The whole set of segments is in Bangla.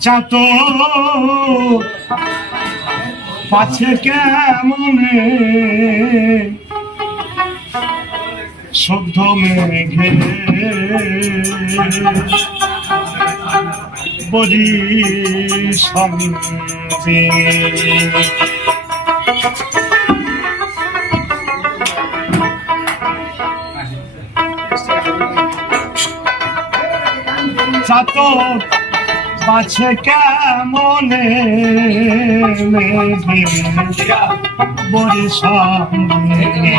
চাত পাছে কেমনে? শুদ্ধ মেঘে বলি সঙ্গে চাতক পাছে কেমনে? বলি সঙ্গে।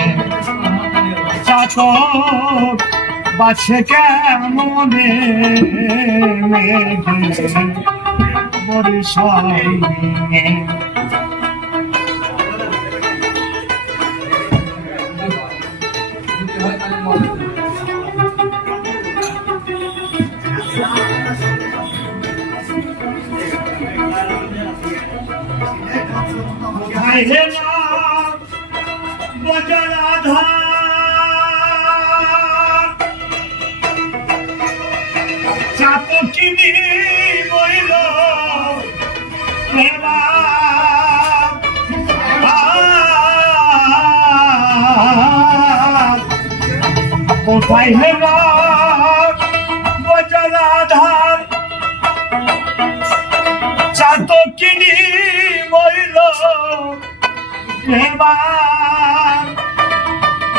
চাতক বাছে কেমনে? মেঘে বরিশালে হে না বজরাধার চাতকিনি বইল হেলা কোথায় হেলা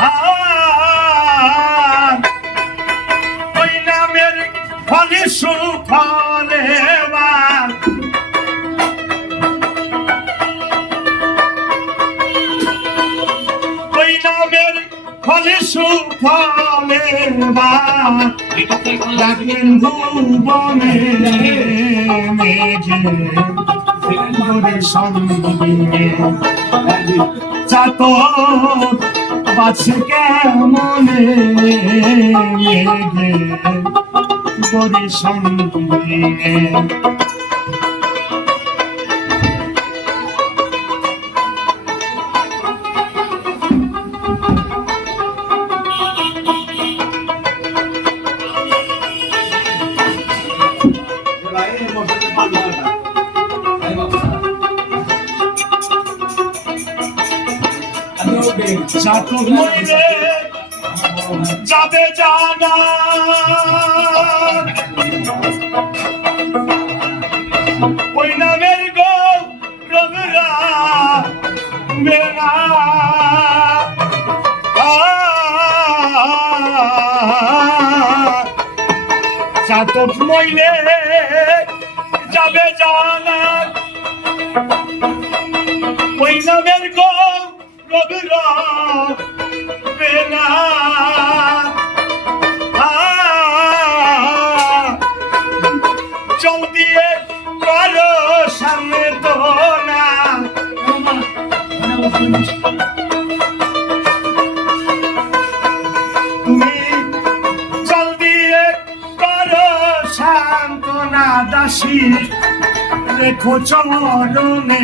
আর ওই নামের ফলে সুফলে ওই নামের ফলে সুফলে ডাকেন ভুবনে মেঘে সঙ্গে চাত বাছে কেমনে? মেঘে করে সঙ্গে মইলে যাবে জানা। ওই নামের গো রবিরা মেরা চাতক মইলে যাবে জানা। রবিরা বেলা চল দিয়ে কারও সামনে তো না তুমি চল দিয়ে কারও সান্ত্বনা দাসী, রেখো চরণে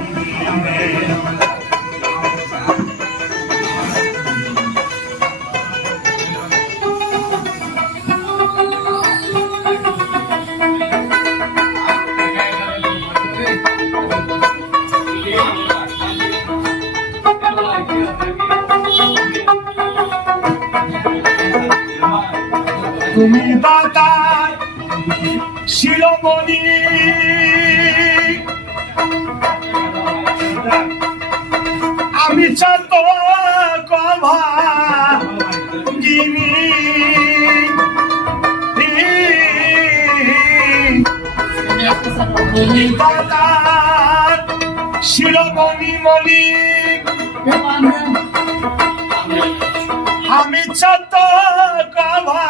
তুমি দাতার শিরোমণি। আমি চাত কভা গিনি। তুমি দাতার শিরোমণি মণি আমি চাত কভা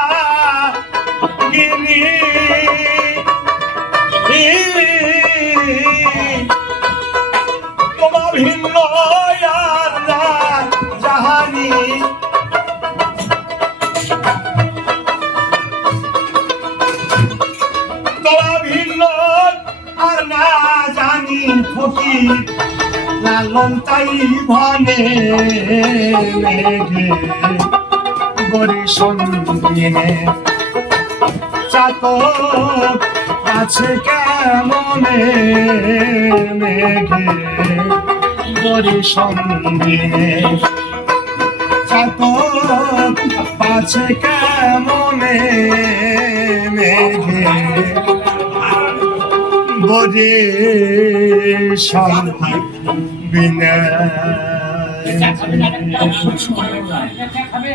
লালন তাই ভনে বরিশন দিনে চাতক আছে কেমনে মেঘে বরিশন দিনে চাতক আছে কেমনে মেঘে বরিশন বিনে